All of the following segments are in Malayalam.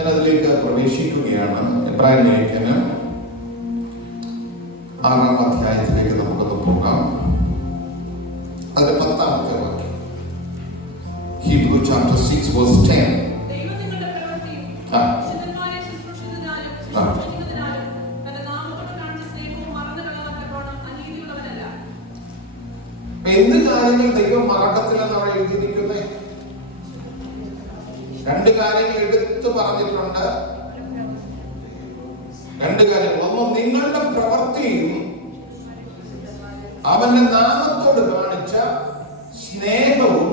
ഞാൻ അതിലേക്ക് പ്രവേശിക്കുകയാണ്. എബ്രായ ലേഖനം 6-ാം അധ്യായത്തിലേക്ക് നമുക്കൊന്ന് പോകാം. അതിന്റെ 10-ാമത്തെ വാക്യം. Hebrew chapter 6 verse 10. എന്ത് കാര്യങ്ങൾ ദൈവം മറക്കത്തില്ലെന്ന് അവിടെ എഴുതിയിരിക്കുന്നത്? 2 കാര്യങ്ങൾ എടുത്തു പറഞ്ഞിട്ടുണ്ട്. 2 കാര്യങ്ങൾ. ഒന്ന്, നിങ്ങളുടെ പ്രവൃത്തിയും അവന്റെ നാമത്തോട് കാണിച്ച സ്നേഹവും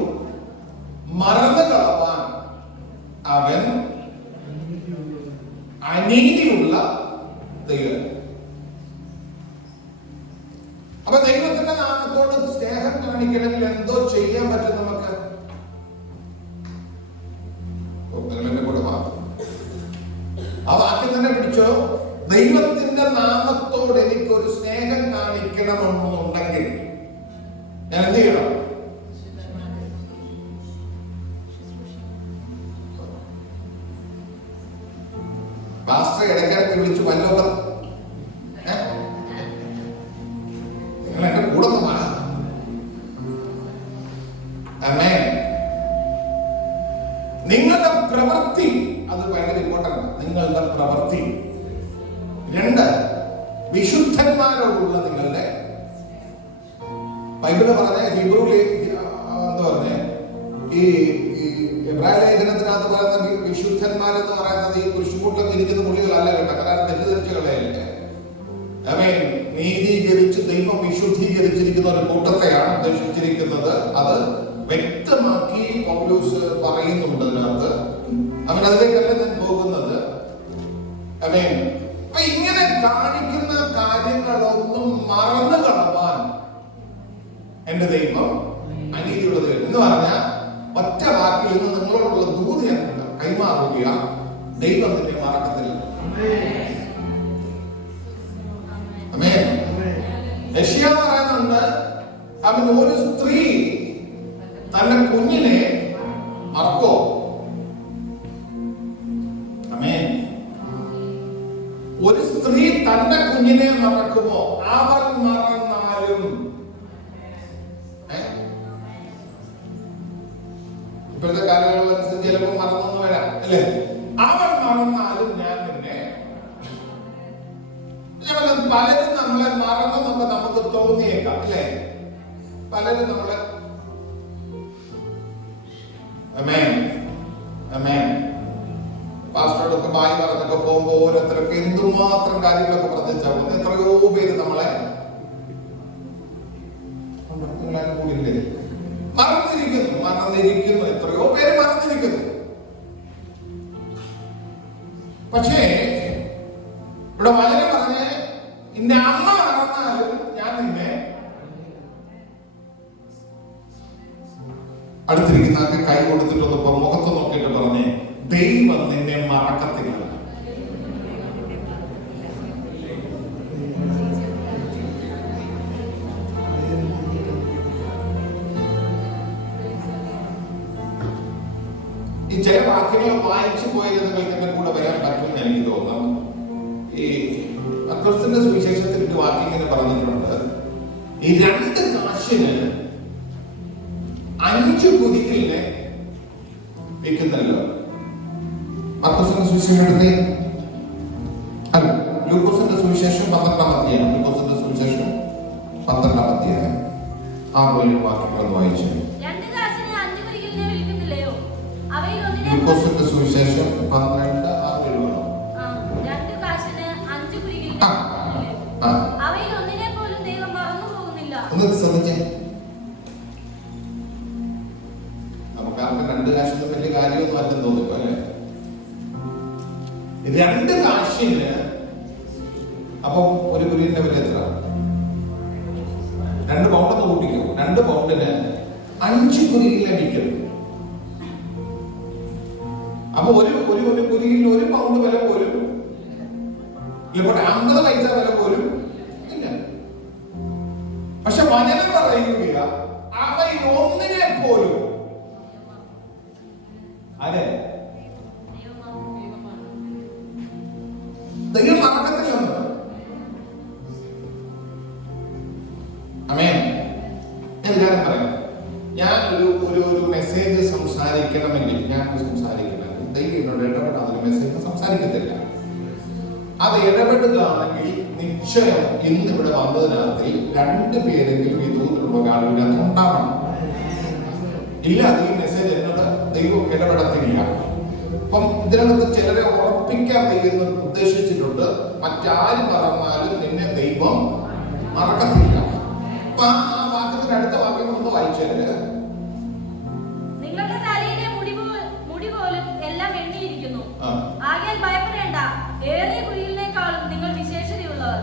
മറന്നു കളവാൻ അവൻ അനീതിയുള്ള ദൈവം. അപ്പൊ ദൈവത്തിന്റെ നാമത്തോട് സ്നേഹം കാണിക്കണമെങ്കിൽ എന്തോ ചെയ്യാൻ പറ്റും നമുക്ക്? നിങ്ങളെന്നെ കൂടെ ആ വാക്യം തന്നെ പിടിച്ചോ. ദൈവത്തിന്റെ നാമത്തോട് എനിക്കൊരു സ്നേഹം കാണിക്കണമെന്നുണ്ടെങ്കിൽ ഞാൻ എന്ത് ചെയ്യണം? പാസ്റ്റർ ഇടയ്ക്കിടയ്ക്ക് വിളിച്ചു വല്ലോക നിങ്ങൾ എന്റെ കൂടെ ഒന്നുമാണ്. നിങ്ങളുടെ പ്രവൃത്തി അത് ഭയങ്കര ഇമ്പോർട്ടന്റ്. നിങ്ങളുടെ പ്രവൃത്തി. 2, വിശുദ്ധന്മാരോടുള്ള നിങ്ങളുടെ, ബൈബിള് പറഞ്ഞ ഹിബ്രുവിൽ എന്താ പറഞ്ഞ, ഈ എബ്രായ ലേഖനത്തിനകത്ത് പറയുന്ന വിശുദ്ധന്മാരെന്ന് പറയുന്നത് ഈ കുരിശുകൂട്ടം ഇരിക്കുന്ന പുള്ളികളല്ല കേട്ടോ. കാരണം തെറ്റിദ്ധരിച്ച കളയല്ലേ. നീതീകരിച്ച് ദൈവം വിശുദ്ധീകരിച്ചിരിക്കുന്ന ഒരു കൂട്ടത്തെയാണ് ഉദ്ദേശിച്ചിരിക്കുന്നത്. അത് വ്യക്തമാക്കി പൗലോസ് പറയുന്നുണ്ട് അതിനകത്ത്. അവൻ അതിലേക്കല്ല ഞാൻ പോകുന്നത്. അപ്പൊ ഇങ്ങനെ കാണിക്കുന്ന കാര്യങ്ങളൊന്നും മറന്നു കളവാൻ എന്റെ ദൈവം അനീതിയുള്ളത് എന്ന് പറഞ്ഞാൽ ഒറ്റ വാക്കിൽ നിന്ന് നിങ്ങളോടുള്ള ദൂത് കൈമാറുക. ദൈവം നിന്നെ മറക്കത്തില്ല. യെശയ്യാ പറയുന്നുണ്ട്, അവൻ ഒരു സ്ത്രീ തന്റെ കുഞ്ഞിനെ മറക്കോ? ഒരു സ്ത്രീ തന്റെ കുഞ്ഞിനെ മറക്കുമോ? അവർ മറന്നാലും. ഇപ്പോഴത്തെ കാലങ്ങളനുസരിച്ച് ചിലപ്പോൾ മറന്നു വരാം അല്ലേ? അവർ മറന്നാലും ഞാൻ നിന്നെ. പലരും നമ്മളെ മറന്നെന്നൊക്കെ നമുക്ക് തോന്നിയേക്കാം അല്ലേ? പലരും നമ്മളെ പാസ്റ്ററോടൊക്കെ ബായി പറഞ്ഞൊക്കെ പോകുമ്പോ ഓരോരുത്തരൊക്കെ എന്തുമാത്രം കാര്യങ്ങളൊക്കെ പ്രവർത്തിച്ചാൽ എത്രയോ പേര് നമ്മളെ കൂടില്ലേ മറന്നിരിക്കുന്നു. എത്രയോ പേര് മറന്നിരിക്കുന്നു. പക്ഷേ ഇവിടെ വചനം പറഞ്ഞ് നിന്റെ അമ്മ മറന്നാലും ഞാൻ നിന്നെ. അടുത്തിരിക്കുന്ന കൈ കൊടുത്തിട്ടൊന്നിപ്പോ മുഖത്ത് നോക്കിയിട്ട് പറഞ്ഞേ, ദൈവം നിന്നെ മറക്കത്തില്ല. ഈ ചില വാക്യങ്ങൾ വായിച്ചു പോയത് നിങ്ങൾക്ക് എന്റെ കൂടെ വരാൻ പറ്റുമെന്ന് എനിക്ക് തോന്നുന്നു. ഈ ക്രിസ്തുവിന്റെ സുവിശേഷത്തിൽ ഒരു വാക്യം ഇങ്ങനെ പറഞ്ഞിട്ടുണ്ട്, ഈ 2 കാശിന് 5 കുതിക്കലിനെ വിൽക്കുന്നല്ലോ. മർക്കോസിന്റെ സുവിശേഷം എടുത്തേ, അല്ല ലൂക്കോസിന്റെ സുവിശേഷം 12-ാം അധ്യായം. ലൂക്കോസിന്റെ സുവിശേഷം 12-ാം അധ്യായം 6 വാക്യങ്ങൾ വായിച്ചു. ലൂക്കോസിന്റെ സുവിശേഷം 12:6. ഒന്ന് ശ്രദ്ധിച്ചേ. നമുക്കാർക്ക് 2 കാശിന് വലിയ കാര്യമൊന്നും അല്ലെന്ന് തോന്നിപ്പോ അല്ലെ? 2 കാശിന് അപ്പൊ ഒരു കുരിയന്റെ വില എത്ര? 2 പൗണ്ടെന്ന് കൂട്ടിക്കോ. 2 പൗണ്ടിന് 5 കുരിയിലെ വിൽക്കും. അപ്പൊ ഒരു കുരിയിൽ 1 പൗണ്ട് വില പോലും ഇവിടെ 50 പൈസ വില പോലും ഇല്ല. പക്ഷെ വചനം പറയുക അവയിൽ ഒന്നിനെ പോലും. അതെ, എന്നോട് ഇടപെടാൻ അതിന് മെസ്സേജ് സംസാരിക്കത്തില്ല. അത് ഇടപെടുകയാണെങ്കിൽ നിശ്ചയം ഇന്ന് ഇവിടെ വന്നതിനകത്തിൽ 2 പേരെങ്കിലും ഈ ദൂതരുടെ ഉപകാരം ഉണ്ടാവണം. ഇല്ലാതെ ഈ മെസ്സേജ് എന്നോട് ദൈവം ഇടപെടത്തില്ല. അപ്പം ഇതിനകത്ത് ചിലരെ ഉറപ്പിക്കാൻ ദൈവം ഉദ്ദേശിച്ചിട്ടുണ്ട്. മറ്റാരും പറഞ്ഞാലും നിന്നെ ദൈവം മറക്കത്തില്ല. അപ്പൊ ആ വാക്യത്തിന്റെ അടുത്ത വാക്യം ഒന്ന് വായിച്ചാല്, നിങ്ങളുടെ തലയിലെ മുടി പോലും എല്ലാം എണ്ണിയിരിക്കുന്നു, ആകയാൽ ഭയപ്പെടേണ്ട, ഏറിയ കുയിലിനേക്കാളും നിങ്ങൾ വിശേഷതയുള്ളവർ.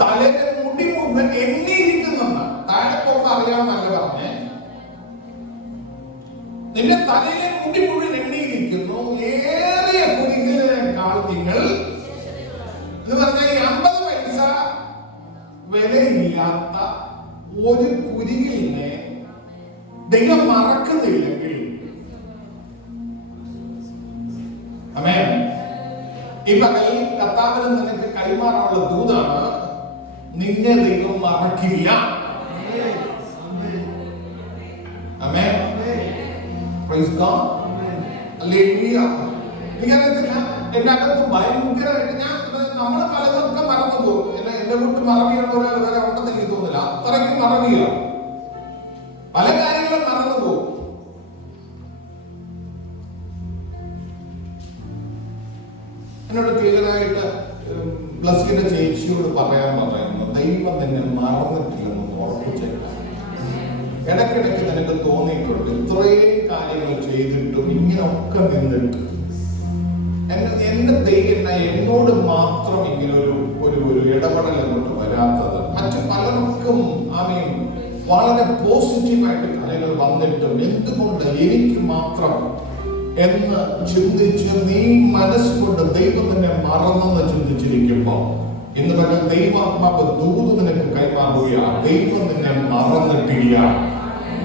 തലയിലെ മുടി മുഴുവൻ എണ്ണിയിരിക്കുന്നെന്ന് താഴെപ്പോക്ക് അറിയാമെന്നല്ല പറഞ്ഞേ. നിന്റെ തലയിലെ മുടി മുഴുവൻ എണ്ണിയിരിക്കുന്നു, ഏറിയ കുയിലിനേക്കാൾ നിങ്ങൾ എന്ന് പറഞ്ഞാൽ 50 പൈസ വിലയില്ലാത്ത ഒരു കുരികിലിനെ ദൈവം മറക്കുന്നില്ലെങ്കിൽ, ആമേൻ, ഈ പകൽ കർത്താവിന് നിനക്ക് കൈമാറാനുള്ള ദൂതാണ്, നിന്നെ ദൈവം മറക്കില്ല. ആമേൻ, പ്രൈസ് ഗോഡ്, ഹല്ലേലൂയ. എനിക്കറിയത്തില്ല, എന്റെ അകത്ത് ഭയങ്കരമായിട്ട് നമ്മൾ പലതൊക്കെ മറന്നു പോകും. എന്റെ കൂട്ട് മറവിയുള്ള ഒരാൾ വരെ ഉണ്ടെന്ന് എനിക്ക് തോന്നില്ല. അത്രയ്ക്ക് മറവിയ പല കാര്യങ്ങളും മറന്നു പോകും. എന്നോട് ക്ലിയറായിട്ട് ബ്ലസ്സിന്റെ ചേച്ചിയോട് പറയാൻ പറയുന്നു, ദൈവം നിന്നെ മറന്നിട്ടില്ലെന്ന് ഉറപ്പിച്ചേക്കാം. ഇടയ്ക്കിടയ്ക്ക് നിനക്ക് തോന്നിയിട്ടുണ്ട് ഇത്രയും കാര്യങ്ങൾ ചെയ്തിട്ടും ഇങ്ങനെയൊക്കെ നിന്നിട്ട് എന്റെ ദൈവം എന്നോട് മാത്രം ഇങ്ങനെ ഒരു ഇടപെടൽ അങ്ങോട്ട് വരാത്തത്. മറ്റു പലർക്കും വളരെ പോസിറ്റീവായിട്ട് കാര്യങ്ങൾ വന്നിട്ടും എന്തുകൊണ്ട് എനിക്ക് മാത്രം എന്ന് ചിന്തിച്ച് നീ മനസ്സുകൊണ്ട് ദൈവം തന്നെ മറന്നെന്ന് ചിന്തിച്ചിരിക്കുമ്പോ ഇന്ന് പറഞ്ഞ ദൈവാത്മാവ് ദൂത് നിനക്ക് കൈമാറുക. ദൈവം നിന്നെ മറന്നിട്ടില്ല,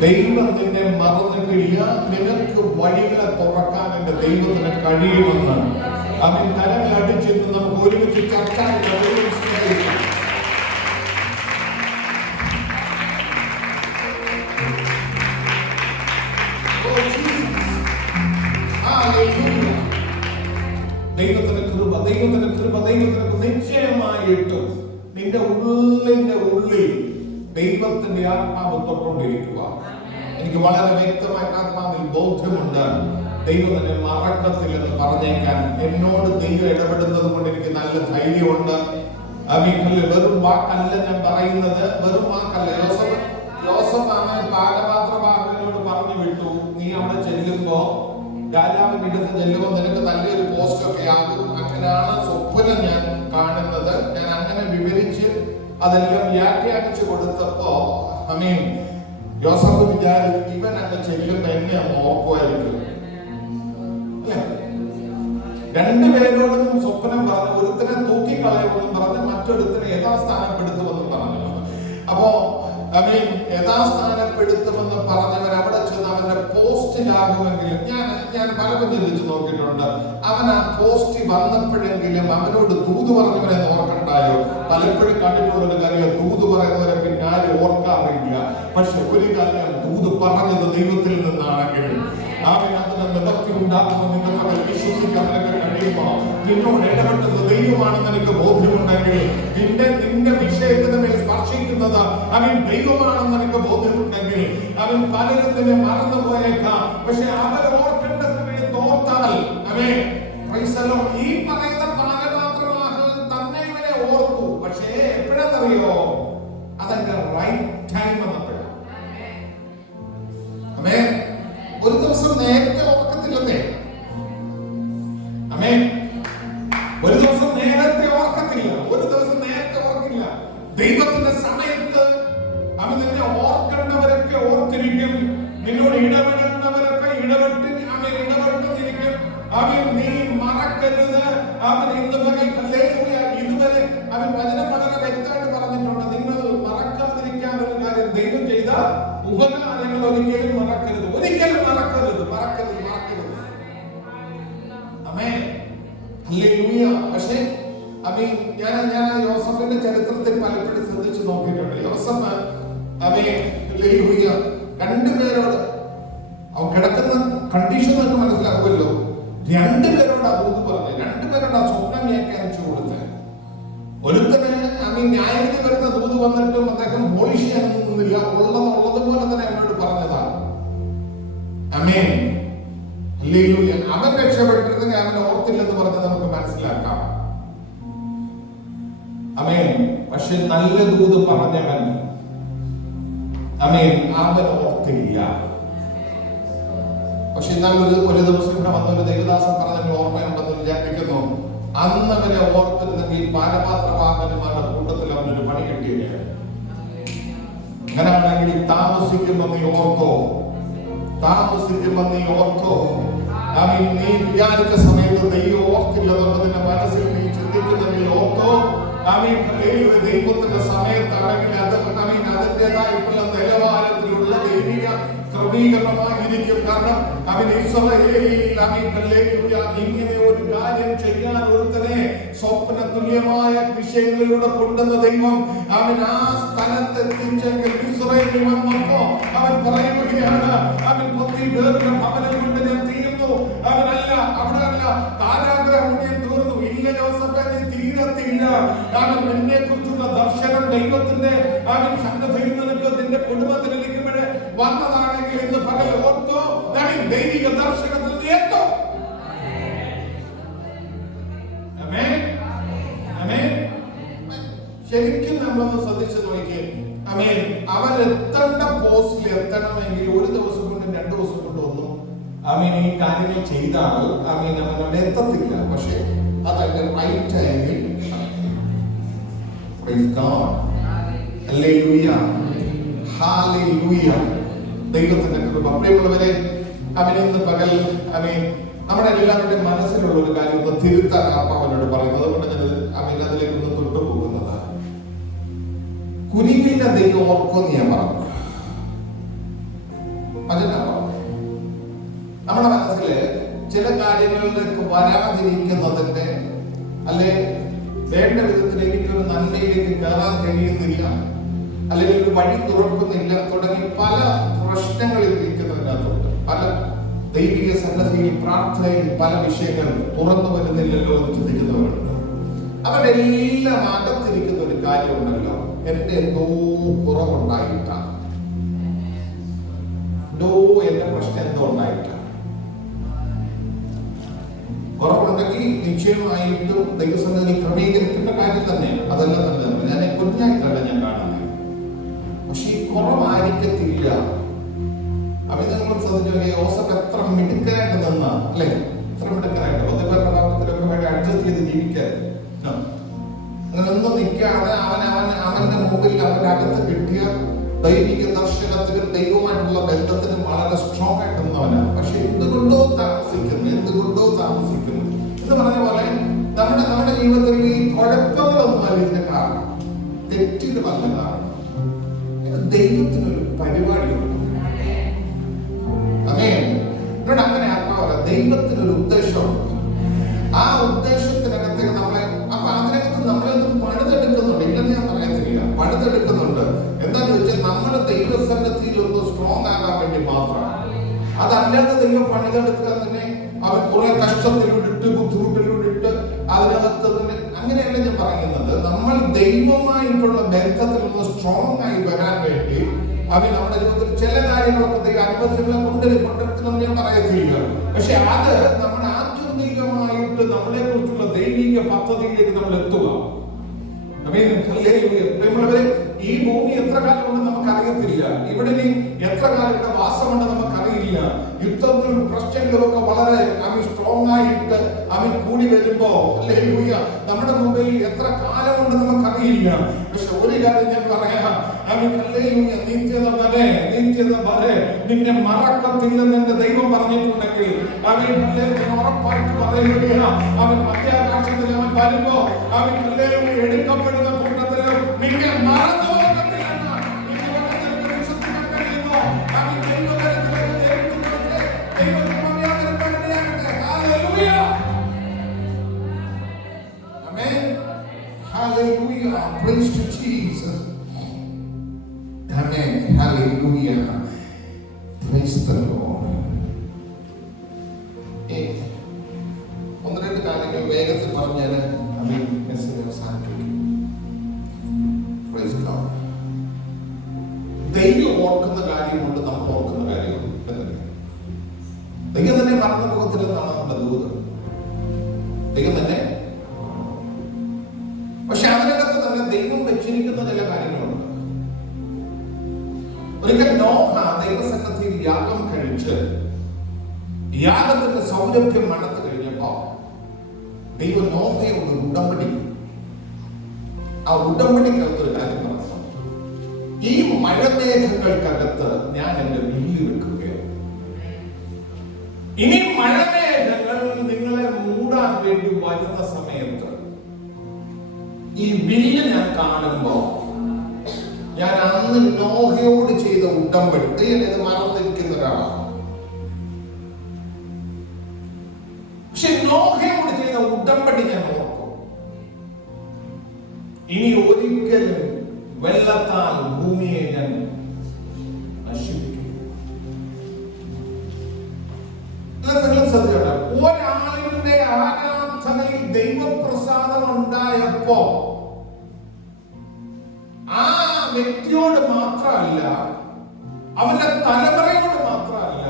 ദൈവം നിന്നെ മറന്നിട്ടില്ല. നിനക്ക് വഴികളെ തുറക്കാൻ എന്റെ ദൈവത്തിന് കഴിയുമെന്ന് അവൻ കരങ്ങൾ അടിച്ചിട്ട് നമുക്ക് ഒരുമിച്ച് ചർച്ച ദൈവത്തിന്റെ കൃപ, ദൈവത്തിന്റെ കൃപ, ദൈവത്തിന്റെ നിശ്ചയമായിട്ട് നിന്റെ ഉള്ളിന്റെ ഉള്ളിൽ ദൈവത്തിന്റെ ആത്മാവ് തൊട്ടുകൊണ്ടിരിക്കുക. എനിക്ക് വളരെ വ്യക്തമായിട്ട് ആത്മാവിൽ ബോധ്യമുണ്ട്, ദൈവം എന്നെ മറക്കത്തില്ലെന്ന് പറഞ്ഞേക്കാൻ. എന്നോട് ദൈവം ഇടപെടുന്നത് കൊണ്ട് എനിക്ക് നല്ല ധൈര്യമുണ്ട്. വെറും വാക്കല്ല ഞാൻ പറയുന്നത്, വെറും വാക്കല്ല. യോസഫ് പാനപാത്രവാഹനോട് പറഞ്ഞു വിട്ടു, നീ അവിടെ ചെല്ലുമ്പോ രാജാവിന്റെ അടുത്ത് ചെല്ലുമ്പോ നിനക്ക് നല്ലൊരു പോസ്റ്റ് ഒക്കെ ആകും. അങ്ങനെയാണ് സ്വപ്നം ഞാൻ കാണുന്നത്. ഞാൻ അങ്ങനെ വിവരിച്ച് അതെല്ലാം വ്യാഖ്യാനിച്ചു കൊടുത്തപ്പോ യോസഫ് വിചാരിച്ചു ഇവൻ അങ്ങ് ചെല്ലുമ്പോ എന്നെ ഓർക്കുമായിരിക്കും. അല്ലെ, 2 പേരോടും സ്വപ്നം പറഞ്ഞു. ഒരുത്തിനെ തൂക്കിക്കളയുമെന്നും പറഞ്ഞു, മറ്റൊരുത്തിനെ യഥാസ്ഥാനപ്പെടുത്തുമെന്നും പറഞ്ഞു. അപ്പോ യഥാസ്ഥാനപ്പെടുത്തുമെന്ന് പറഞ്ഞവൻ അവിടെ ചെന്ന് അവന്റെ പോസ്റ്റിലാകുമെങ്കിലും ഞാൻ പലതും ചിന്തിച്ചു നോക്കിയിട്ടുണ്ട്. അവൻ ആ പോസ്റ്റിൽ വന്നപ്പോഴെങ്കിലും അവനോട് ദൂത് പറഞ്ഞവനെ ഓർക്കണ്ടായോ? പലപ്പോഴും കണ്ടിട്ടുള്ള ഒരു കാര്യം, ദൂത് പറയുന്നവരെ പിന്നെ ആരും ഓർക്കാറില്ല. പക്ഷെ ഒരു കാര്യം, ദൂത് പറഞ്ഞത് ദൈവത്തിൽ നിന്നാണെങ്കിൽ അവൻ അതിനെ നിലത്തി ഉണ്ടാക്കുമെന്ന് നിങ്ങൾക്ക് വിശ്വസിക്കാൻ നിനക്ക് കഴിയുമോ? നിന്നോട് ഇടപെട്ടത് ദൈവമാണെന്ന് എനിക്ക് ബോധ്യമുണ്ടെങ്കിൽ, നിന്റെ വിഷയത്തിന് മേൽ സ്പർശിക്കുന്നത് അവൻ ദൈവമാണെന്ന് എനിക്ക് ബോധ്യമുണ്ടെങ്കിൽ, അവൻ പലരും നിന്നെ മറന്നു പോയേക്കാം. പക്ഷെ അവർ ഓർക്കേണ്ട സമയത്ത് ഓർത്താൽ ഈ പറയുന്ന പാനപാത്രവാഹകൻ തന്നെ ഇവനെ ഓർത്തു. പക്ഷേ എപ്പോഴെന്നറിയോ? അതെന്റെ റൈറ്റ് ടൈം വന്നപ്പോഴാണ്. ഒരു ദിവസം നേരത്തെ ഓർക്കത്തില്ലെന്നേ. ഒരു ദിവസം നേരത്തെ ഓർക്കത്തില്ല, ഒരു ദിവസം നേരത്തെ ഓർക്കില്ല. ദൈവത്തിന്റെ സമയത്ത് അവൻ നിന്നെ ഓർക്കേണ്ടവരൊക്കെ ഓർത്തിരിക്കും, നിന്നോട് ഇടപെടേണ്ടവരൊക്കെ ഇടപെട്ടിരിക്കും. അവൻ നീ മറക്കരുത്. അവൻ ഇതുവരെ അവൻ വചനം വളരെ വ്യക്തമായിട്ട് പറഞ്ഞിട്ടുണ്ട്. നിങ്ങൾ മറക്കാതിരിക്കാൻ ഒരു കാര്യം, ദൈവം ചെയ്ത ഉപകാരങ്ങൾ ഒരിക്കലും മറക്കരുത്, ഒരിക്കലും മറക്കരുത്, മറക്കരുത്, മറക്കരുത്. ആമേൻ, ഹല്ലേലൂയ. പക്ഷേ ഞാൻ യോസഫിന്റെ ചരിത്രത്തിൽ പലപ്പോഴും ശ്രദ്ധിച്ചു നോക്കിയിട്ടുണ്ട്. യോസഫ് ഹല്ലേലൂയ 2 പേരോട് അവൻ കിടക്കുന്ന കണ്ടീഷൻ നമുക്ക് മനസ്സിലാക്കുമല്ലോ. രണ്ടുപേരോട് ദൂത് പറഞ്ഞ്, രണ്ടുപേരോട് ആ സ്വപ്നം വ്യാഖ്യാനിച്ചു കൊടുത്ത്. ഒരുത്തന് ന്യായവിധി വരുന്ന ദൂത് വന്നിട്ടും അദ്ദേഹം പോളിഷ് ചെയ്യാനൊന്നുമില്ല, ഉള്ളതുപോലെ തന്നെ അവനോട് പറഞ്ഞതാണ്. ആമേൻ, ഹല്ലേലൂയ. അവൻ രക്ഷപ്പെട്ടിരുന്നെങ്കിൽ അവൻ ഓർത്തില്ലെന്ന് പറഞ്ഞ് നമുക്ക് മനസ്സിലാക്കാം. ആമേൻ. പക്ഷെ നല്ല ദൂത് പറഞ്ഞവൻ ആമേൻ അവൻ ഓർത്തില്ല. പക്ഷെ എന്നാൽ ഒരു ദിവസം ഇവിടെ വന്ന ഒരു ദൈവദാസൻ പറഞ്ഞ ഓർമ്മയുണ്ടെന്ന് വിചാരിക്കുന്നു. അന്ന് അവനെ ഓർത്തിരുന്നെങ്കിൽ പാനപാത്രവാഹനന്മാരുടെ കൂട്ടത്തിൽ അവനൊരു പണി കിട്ടിയില്ല. അങ്ങനെയാണെങ്കിൽ താമസിക്കുമ്പോ നീ ഓർത്തോ, താമസിക്കുമ്പോ നീ ഓർത്തോ. നീ വിചാരിച്ച സമയത്ത് ദൈവം ഓർത്തില്ലെന്നുള്ളതിന്റെ മനസ്സിൽ നീ ചിന്തിക്കുന്ന നീ ഓർത്തോ. ദൈവത്തിന്റെ സമയത്താണെങ്കിൽ അതിൻ്റെതായിട്ടുള്ള നിലവാരത്തിലുള്ള ദൈവിക ക്രമീകരണമായിരിക്കും. കാരണം ഇങ്ങനെ ഒരു കാര്യം ചെയ്യാൻ ഒരുത്തനെ സ്വപ്ന തുല്യമായ വിഷയങ്ങളിലൂടെ കൊണ്ടുവന്ന ദൈവം അവൻ ആ സ്ഥലത്തെത്തിച്ചെങ്കിൽ ഇസ്രായേലിൽ വന്നപ്പോ അവൻ പറയുകയാണ്, അവൻ അവനെ കൊണ്ട് ഞാൻ തീർന്നു. അവനല്ല, അവിടെ അല്ല, കാരാഗ്രഹം ഞാൻ തീർന്നു. ഇല്ല ജോസഫേ, നീ തീരത്തില്ല. അവൻ എന്നെ കുറിച്ചുള്ള ദർശനം ദൈവത്തിന്റെ അവൻ സന്നദ്ധയിൽ നിനക്ക് നിന്റെ കുടുംബത്തിലേക്ക് വന്നതാണെങ്കിൽ ഇന്ന് പകൽ ഓർത്തോ. ദൈവിക ദർശനത്തിൽ നീ എത്തോ. ശരിക്കും നമ്മളൊന്ന് ശ്രദ്ധിച്ചു നോക്കിയേ. അവൻ എത്തേണ്ട പോസ്റ്റിൽ എത്തണമെങ്കിൽ ഒരു ദിവസം കൊണ്ടും 2 ദിവസം കൊണ്ടും ഒന്നും ഈ കാര്യങ്ങൾ ചെയ്താൽ അവൻ അവിടെ എത്തത്തില്ല. പക്ഷെ അതല്ല റൈറ്റ് ടൈമിൽ. ദൈവത്തിന്റെ കൃപ. പ്രിയമുള്ളവരെ, ഇന്ന് പകൽ നമ്മുടെ എല്ലാവരുടെയും മനസ്സിലുള്ള ഒരു കാര്യം ഒന്ന് തിരുത്താൻ ആത്മാവനോട് പറയുന്നത് കൊണ്ട് ഞാൻ അതിലേക്ക് ഒന്ന് തൊട്ടു പോകുന്നത്. കുരികിന്റെ ദൈവം ഓർക്കുമെന്ന് ഞാൻ പറഞ്ഞു. അതെന്നാ പറഞ്ഞു, നമ്മുടെ മനസ്സില് ചില കാര്യങ്ങളിലേക്ക് വരാതിരിക്കുന്നതിന്റെ അല്ലെ വേണ്ട വിധത്തിൽ എനിക്കൊരു നന്മയിലേക്ക് കയറാൻ കഴിയുന്നില്ല, അല്ലെങ്കിൽ ഒരു വഴി തുറക്കുന്നില്ല തുടങ്ങി പല പ്രശ്നങ്ങളിൽ ഇരിക്കുന്നതിനകത്തുണ്ട്. പല ദൈവിക സന്നദ്ധിയിൽ പ്രാർത്ഥനയിൽ പല വിഷയങ്ങൾ തുറന്നു വരുന്നില്ലല്ലോ എന്ന് ചിന്തിക്കുന്നവരുണ്ട്. അവരുടെ എല്ലാം അകത്തിരിക്കുന്ന ഒരു കാര്യമുണ്ടല്ലോ, എന്റെ എന്തോ കുറവുണ്ടായിട്ടാണ്, എന്റെ പ്രശ്നം എന്തോ ഉണ്ടായിട്ടാണ്. കുറവുണ്ടെങ്കിൽ നിശ്ചയമായിട്ടും ദൈവസന്നിധിയിൽ ക്രമീകരിക്കേണ്ട കാര്യം തന്നെയാണ്. അതെല്ലാം തന്നെ ഞാൻ കുഞ്ഞായിട്ടല്ല ഞാൻ കാണുന്നത്. പക്ഷെ ഈ കുറവായിരിക്കത്തില്ല. നിങ്ങൾ ശ്രദ്ധിച്ചു, യോസഫ് എത്ര മിടുക്കനായിട്ട് നിന്ന അല്ലെ, എത്ര മിടുക്കനായിട്ട് ഒന്നിപ്പേരുടെ വേണ്ടി അഡ്ജസ്റ്റ് ചെയ്ത് ജീവിക്കാൻ അങ്ങനൊന്നും നിൽക്കാതെ അവന്റെ മുമ്പിൽ അവന്റെ അകത്ത് കിട്ടിയ ദൈവിക ദർശനത്തിനും ദൈവവുമായിട്ടുള്ള ബന്ധത്തിനും വളരെ സ്ട്രോങ് ആയിട്ട് നിന്നവനാണ്. പക്ഷെ എന്തുകൊണ്ടോ താമസിക്കുന്നു എന്ന് പറഞ്ഞ പോലെ നമ്മുടെ ജീവിതത്തിൽ ഈ കുഴപ്പങ്ങളൊന്നും അല്ല ഇതിന്റെ കാരണം, തെറ്റിന് വല്ല കാരണം. ദൈവത്തിനൊരു പരിപാടിയുണ്ട്. എന്നോട് അങ്ങനെ ആത്മാവല്ല, ദൈവത്തിനൊരു ഉദ്ദേശമുണ്ട്. ആ ഉദ്ദേശത്തിനകത്തേക്ക് നമ്മളെ അതിനകത്ത് നമ്മളൊന്നും പണിതെടുക്കുന്നുണ്ട്. ഇല്ലെന്ന് ഞാൻ പറയത്തില്ല, പണിതെടുക്കുന്നുണ്ട്. എന്താന്ന് വെച്ചാൽ നമ്മൾ ദൈവസന്നിധിയിൽ ഒന്ന് സ്ട്രോങ് ആകാൻ വേണ്ടി മാത്രം. അതല്ലാതെ ദൈവം പണിതെടുക്കുക തന്നെ അവൻ കുറെ കഷ്ടത്തിലൂടെ ബുദ്ധിമുട്ടിലൂടെ അതിനകത്ത് തന്നെ അങ്ങനെയല്ല ഞാൻ പറയുന്നത്. നമ്മൾ ദൈവമായിട്ടുള്ള ബന്ധത്തിൽ ഒന്ന് സ്ട്രോങ് ആയി വരാൻ വേണ്ടി നമ്മുടെ ജീവിതത്തിൽ ചില കാര്യങ്ങളൊക്കെ അനുഭവത്തിലുള്ള കൊണ്ടെടുക്കണം ഞാൻ പറയത്തില്ല. പക്ഷെ അത് നമ്മുടെ ആത്യന്തികമായിട്ട് നമ്മളെ കുറിച്ചുള്ള ദൈവിക പദ്ധതിയിലേക്ക് നമ്മൾ എത്തുക. ഈ ഭൂമി എത്ര കാലം കൊണ്ട് നമുക്കറിയത്തില്ല, ഇവിടെ എത്ര കാലം ഇവിടെ വാസമുണ്ട് നമുക്കറിയില്ല. യുദ്ധത്തിലും പ്രശ്നങ്ങളും ഒക്കെ വളരെ സ്ട്രോങ് ആയിട്ട് കൂടി വരുമ്പോ നമ്മുടെ മുമ്പിൽ എത്ര കാലം കൊണ്ട് നമുക്കറിയില്ല. പക്ഷെ ഒരു കാര്യം ഞാൻ പറയാം, നിന്നെ മറക്കത്തില്ലെന്ന് എന്റെ ദൈവം പറഞ്ഞിട്ടുണ്ടെങ്കിൽ ഉറപ്പായിട്ട് പറയുകയാണ്. അവൻ മധ്യാകാശത്തിൽ അവൻ വരുമ്പോ എടുക്കപ്പെടുന്ന കൂട്ടത്തിൽ നിന്നെ മറന്നു Hallelujah. Praise to Jesus. Amen. Hallelujah. Praise the Lord. വേഗത്തിൽ പറഞ്ഞാൽ മെസ്സേജ് അവസാനിപ്പിക്കും. ദൈവം ഓർക്കുന്ന കാര്യമുണ്ട്, നമ്മൾ ഓർക്കുന്ന കാര്യമുണ്ട്. ദൈവം തന്നെ മരണ മുഖത്തിലെന്നാണ് നമ്മുടെ ദൂത്. ദൈവം തന്നെ, പക്ഷെ അതിനകത്ത് തന്നെ ദൈവം വെച്ചിരിക്കുന്ന ചില കാര്യങ്ങളുണ്ട്. ഒരിക്കൽ നോഹ ദൈവസന്നിധിയിൽ യാഗം കഴിച്ച് യാഗത്തിന്റെ സൗരഭ്യം മണത്ത് കഴിഞ്ഞപ്പോ ദൈവം നോഹയോട് ഉടമ്പടി, ആ ഉടമ്പടിക്കകത്തൊരു കാര്യം പറഞ്ഞു. ഈ മഴമേഘങ്ങൾക്കകത്ത് ഞാൻ എന്റെ വില്ല് വെക്കുകയാണ്. ഇനി മഴമേഘങ്ങൾ നിങ്ങളെ മൂടാൻ വേണ്ടി വരുന്ന സമയത്ത് ഈ വില്ല് ഞാൻ കാണുമ്പോ, ഞാൻ അന്ന് നോഹയോട് ചെയ്ത ഉടമ്പടി എന്നത് മറന്നിരിക്കുന്ന ഒരാളാണ്. പക്ഷെ നോഹയോട് ചെയ്ത ഉടമ്പടി ഞാൻ ഓർക്കും. ഇനി ഒരിക്കലും വെള്ളത്താൽ ഭൂമിയെ ഞാൻ നശിപ്പിക്കും. നിങ്ങൾ ശ്രദ്ധിക്കട്ടെ, ഒരാളിന്റെ ആരാധനയിൽ ദൈവപ്രസാദം ഉണ്ടായപ്പോ ആ വ്യക്തിയോട് മാത്രമല്ല, അവന്റെ തലമുറയോട് മാത്രമല്ല,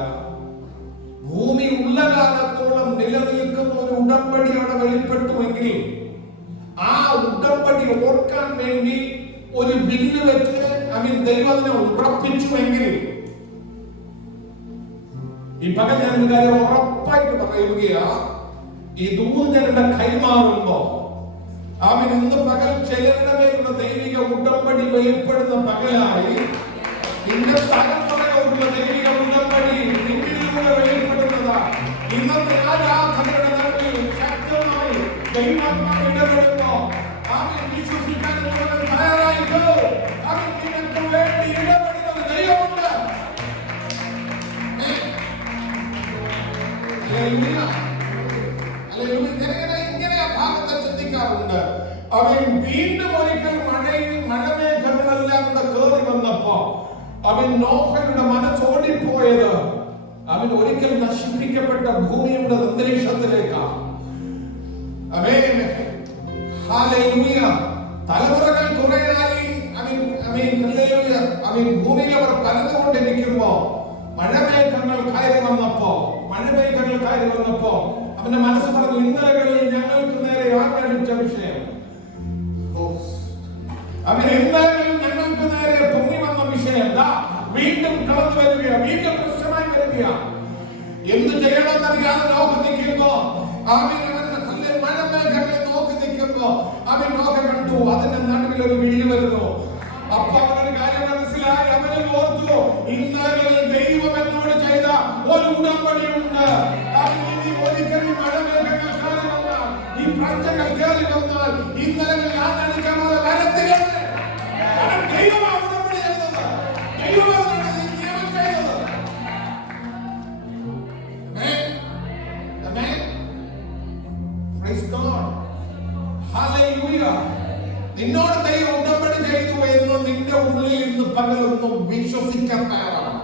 ഭൂമി ഉള്ള കാലത്തോളം നിലനിൽക്കുന്ന ഒരു ഉടമ്പടി അവിടെ വെളിപ്പെട്ടുവെങ്കിൽ ആ ഉടമ്പടി ഓർക്കാൻ വേണ്ടി ഒരു വില്ല് വെച്ച് ദൈവത്തിനെ ഉറപ്പിച്ചുവെങ്കിൽ, ഈ പകൽ ഞാൻ ഒരു കാര്യം ഉറപ്പായിട്ട് പറയുകയാ, ഈ ദൂത് ഞാൻ കൈമാറുമ്പോ ഇന്ന് പകൽ ചിലരുടെ മേലുള്ള ദൈവിക ഉടമ്പടി വെളിപ്പെടുന്ന പകലായി ഇന്ന് തലമുറയോടുള്ള ദൈവിക ഉടമ്പടി നിന്നിലൂടെ വെളിപ്പെടുന്നതാ. ഇന്നത്തെ ആരാധനയുടെ നടുവിൽ ശക്തമായി ദൈവാത്മാവ് ഇടപെടുമ്പോ വിശ്വസിക്കാൻ തയ്യാറായിട്ടോ, നിനക്ക് വേണ്ടി ഇടപെടുന്നത് ദൈവമുണ്ട്. ഇങ്ങനെ ആ ഭാഗത്തെ ചിന്തിക്കാറുണ്ട്. വീണ്ടും ഒരിക്കൽ മഴമേഘങ്ങളെല്ലാം കൂടെ കയറി വന്നപ്പോ നോഹയുടെ മനസ്സോടിപ്പോയത് ഒരിക്കൽ നശിപ്പിക്കപ്പെട്ട ഭൂമിയുടെ അന്തരീക്ഷത്തിലേക്കാണ്. തലമുറകൾ കുറേയായി ഭൂമിയിൽ അവർ പരന്നുകൊണ്ടിരിക്കുമ്പോ മഴമേഘങ്ങൾ കയറി വന്നപ്പോ അവന്റെ മനസ്സ് പറഞ്ഞു, ഇന്നലകളിൽ ഞങ്ങൾക്ക് നേരെ ആഞ്ഞടിച്ച വിഷയം, ഇന്നലകളിൽ ഞങ്ങൾക്ക് നേരെ പൊങ്ങി വന്ന വിഷയം വീണ്ടും കടന്നു വരിക, വീണ്ടും പ്രശ്നമായി വരിക. എന്ത് ചെയ്യണമെന്നറിയാതെ നോക്കി നിൽക്കുമ്പോ മഴമേഘങ്ങളെ നോക്കി നിൽക്കുമ്പോ നോക്ക കണ്ടു, അതിന്റെ നടുവിൽ ഒരു വിളി വരുന്നു. അപ്പൊ അവനൊരു കാര്യം മനസ്സിലായി. അവന് ഓർത്തു, ഇന്നലെ ദൈവം എന്നോട് ചെയ്ത ഒരു ഉടമ്പടിയുണ്ട്. ഒരിക്കലും മഴമേഘങ്ങൾ കയറി വന്നാൽ, ഈ പ്രശ്നങ്ങൾ കയറി വന്നാൽ ഇന്നലെ ഞാൻ നടിക്കാതെ വരത്തില്ല. ദൈവമാണ് ഉടമ്പടി ചെയ്തത്, ദൈവമാണ് നിയമം ചെയ്തത്. നിന്നോട് ദൈവം ഉടമ്പടി ചെയ്തു എന്ന് നിന്റെ ഉള്ളിൽ ഇന്ന് പകലൊന്നും വിശ്വസിക്കാൻ തയ്യാറാണ്.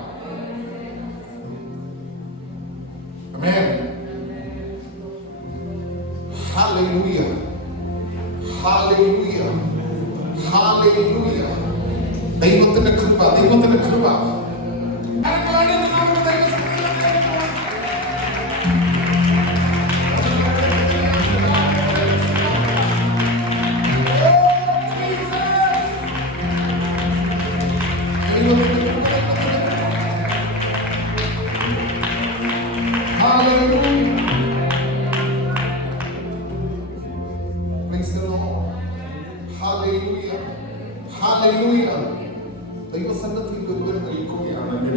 ദൈവത്തിന്റെ കൃപ, ദൈവത്തിന്റെ കൃപ. ദൈവസന്നിധിയിൽ ഒരുവൻ നിൽക്കുകയാണെങ്കിൽ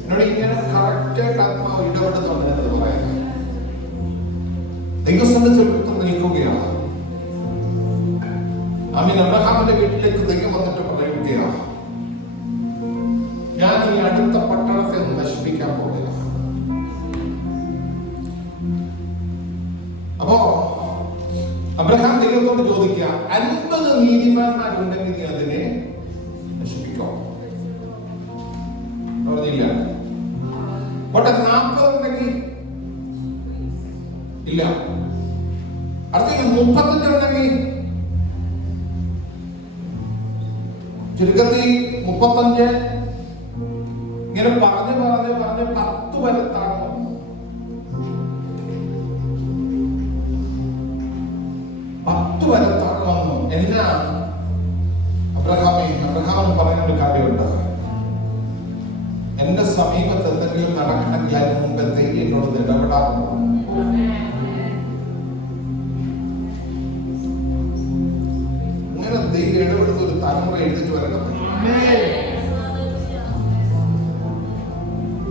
എന്നോട് ഇങ്ങനെ കറക്റ്റായിട്ട് ആത്മാവ് ഇടപെടുന്നുണ്ടെന്ന് പറയാം. ദൈവസന്നിധിയിൽ നിൽക്കുകയാണ്. അബ്രഹാമിന്റെ വീട്ടിലേക്ക് ദൈവം വന്നിട്ട് പറയുകയാണ്, ഞാൻ ഈ അടുത്ത പട്ടണത്തെ നശിപ്പിക്കാൻ പോകുകയാണ്. അപ്പോ അബ്രഹാം ദൈവത്തോട് ചോദിക്കുക, 50 നീതിമാന്മാരുണ്ടെങ്കിൽ നീ അതിനെ നശിപ്പിക്കോ? പറഞ്ഞില്ല. 40 ഉണ്ടെങ്കിൽ ഇല്ല. ഇല്ല. അടുത്ത 35 ഉണ്ടെങ്കിൽ ചുരുക്കത്തിൽ 35 ഇങ്ങനെ പറഞ്ഞ് 10 വരെ താഴ്ന്നു. 10 വരെ താഴ്ന്നു. എന്നാ അബ്രഹാം പറയുന്ന ഒരു കാര്യമുണ്ട്. എന്റെ സമീപത്ത് എന്തെങ്കിലും നടക്കണമെങ്കിൽ അതിന് മുമ്പ് ദൈവം എന്നോട് ഇടപെടാറുണ്ട്. ഇങ്ങനെ ദൈവം ഇടപെടുന്ന ഒരു തലമുറ എഴുതിട്ട് വരണം.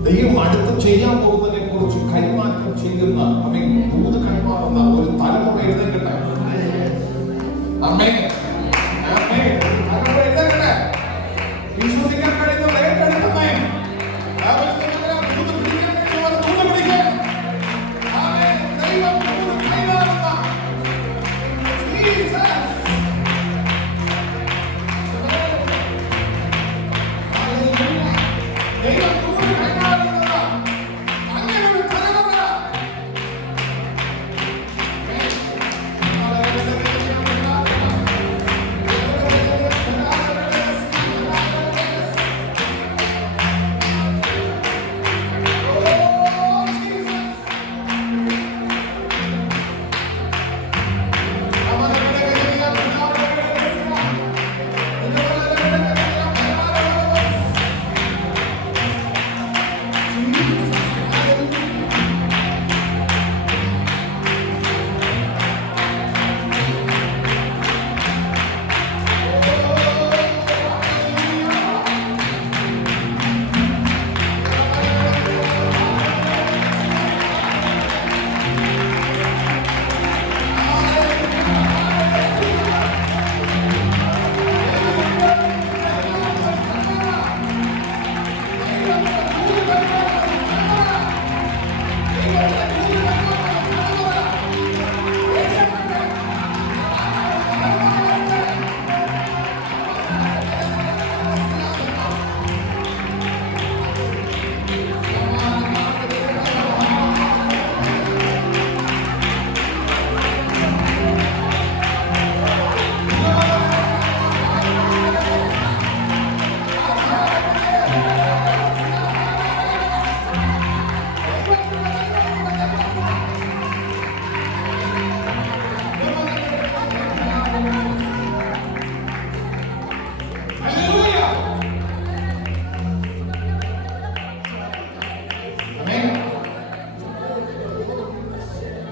ദൈവം അടുത്ത് ചെയ്യാൻ പോകുന്നതിനെ കുറിച്ച് കൈമാറ്റം ചെയ്യുന്ന ദൂത് കൈമാറുന്ന ഒരു തലമുറ എഴുതേക്കട്ടെ. ആമേൻ. തലമുറ എഴുതേക്കട്ടെ. വിശ്വസിക്കാൻ കഴിയുന്നത് ഏറ്റെടുക്കുന്നേ.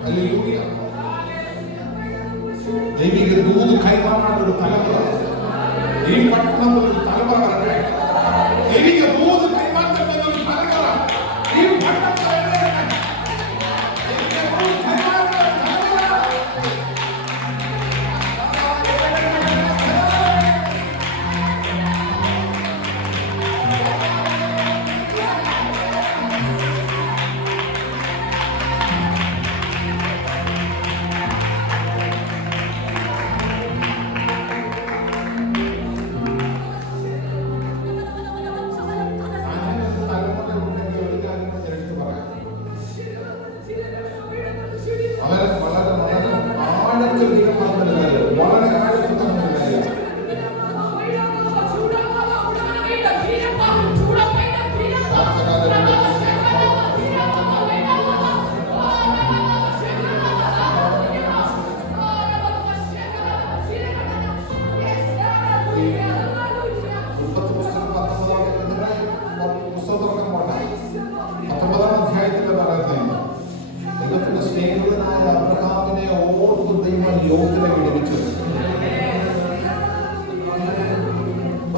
ദൈവം കൈമാറുന്ന ദൈവിക ദൂത് കൈമാറാൻ ഒരു തലമുറ ഈ പട്ടണത്തിൽ ഒരു തലമുറ വരട്ടെ. ദൈവിക ദൂത് കൈമാറ്റം എന്നൊരു തലമുറ ഈ പട്ടണത്തിൽ ലോകത്തിനെ വിടുവിച്ചത്.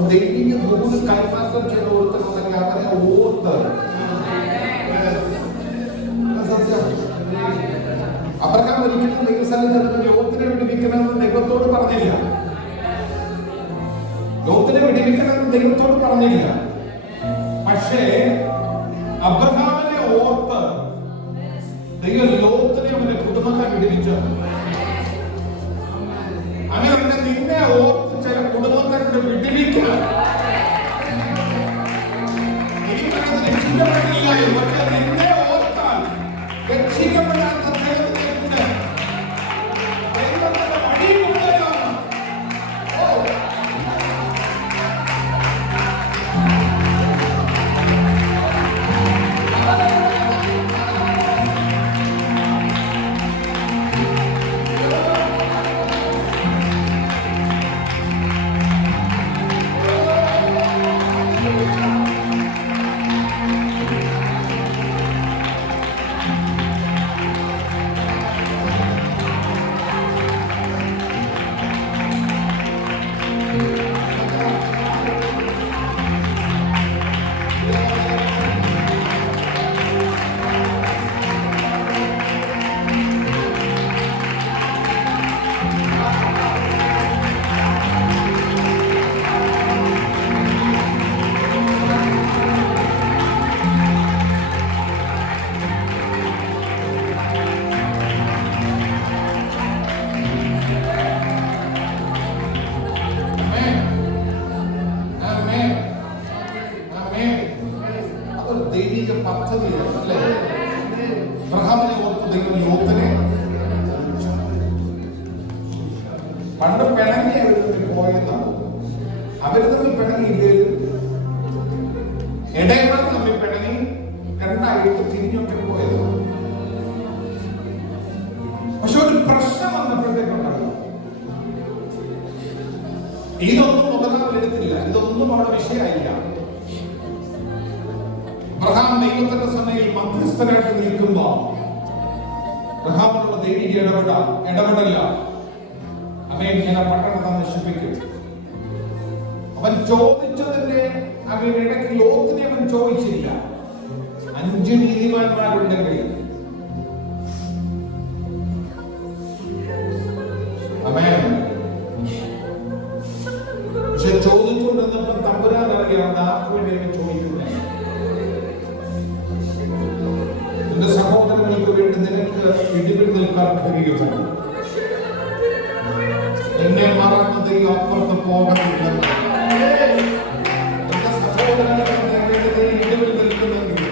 ദൈവിക ദൂത് കൈമാറ്റം ചെയ്ത് കൊടുത്തിട്ടുണ്ടെങ്കിൽ അവരെ ഓർത്ത് അബ്രഹാം ഒരിക്കലും ദൈവസ്ഥലത്ത് ലോകത്തിനെ വിടുവിക്കണമെന്ന് ദൈവത്തോട് പറഞ്ഞില്ല. ലോകത്തിനെ വിടുവിക്കണമെന്ന് ദൈവത്തോട് പറഞ്ഞില്ല. പക്ഷേ അബ്രഹാമിനെ ഓർത്ത് ദൈവം ലോകത്തിനെ അവന്റെ കുടുംബത്തെ വിടുവിച്ചു. അങ്ങനെ നിന്നെ ഓർത്ത് ചില കുടുംബത്തെ വിടുവിക്കണം. രക്ഷിക്കപ്പെടില്ല, പക്ഷെ നിന്നെ ഓർത്താൽ രക്ഷിക്കപ്പെടാത്ത ദൈവത്തെ ദൈവം ലോത്തിനെ പണ്ട് പിണങ്ങി അവർ തമ്മിൽ പോയെന്നാണ്. അവര് തമ്മിൽ പിണങ്ങിയില്ലേലും ഇടയന്മാർ തമ്മിൽ പിണങ്ങി രണ്ടായിട്ട് തിരിഞ്ഞൊക്കെ പോയതാണ്. പക്ഷെ ഒരു പ്രശ്നം വന്നപ്പോഴത്തേക്കുണ്ടല്ലോ, ഇതൊന്നും മുഖതാവിലെടുത്തില്ല, ഇതൊന്നും അവിടെ വിഷയമായില്ല. അബ്രഹാം ദൈവത്തിന്റെ സഭയിൽ മധ്യസ്ഥനായിട്ട് നിൽക്കുമ്പോ അബ്രഹാമിനുള്ള ദൈവിക ഇടപെടല്ല. അവൻ ഇങ്ങനെ പട്ടണത്തെ നശിപ്പിക്കും. അവൻ ചോദിച്ചതിന്റെ അവൻ ഇടയ്ക്ക് ലോത്തിനെ അവൻ ചോദിച്ചില്ല. 5 നീതിമാന്മാരുണ്ടെങ്കിൽ പക്ഷെ ചോദിച്ചുകൊണ്ടിരുന്നപ്പോൾ തമ്പുരാൻ അറിയാവുന്ന ആർക്കു വേണ്ടി ചോദിക്കുന്നത്. എന്റെ സഹോദരങ്ങൾക്ക് വേണ്ടി നിനക്ക് ഇടിവിൽ നിൽക്കാൻ കഴിയുന്നു. എന്നെ മറന്ന് ദൈവം അപ്പുറത്ത് പോകത്തില്ല. എന്റെ സഹോദരങ്ങൾക്ക് വേണ്ടി ഇടിവിൽ നിൽക്കുന്നെങ്കിൽ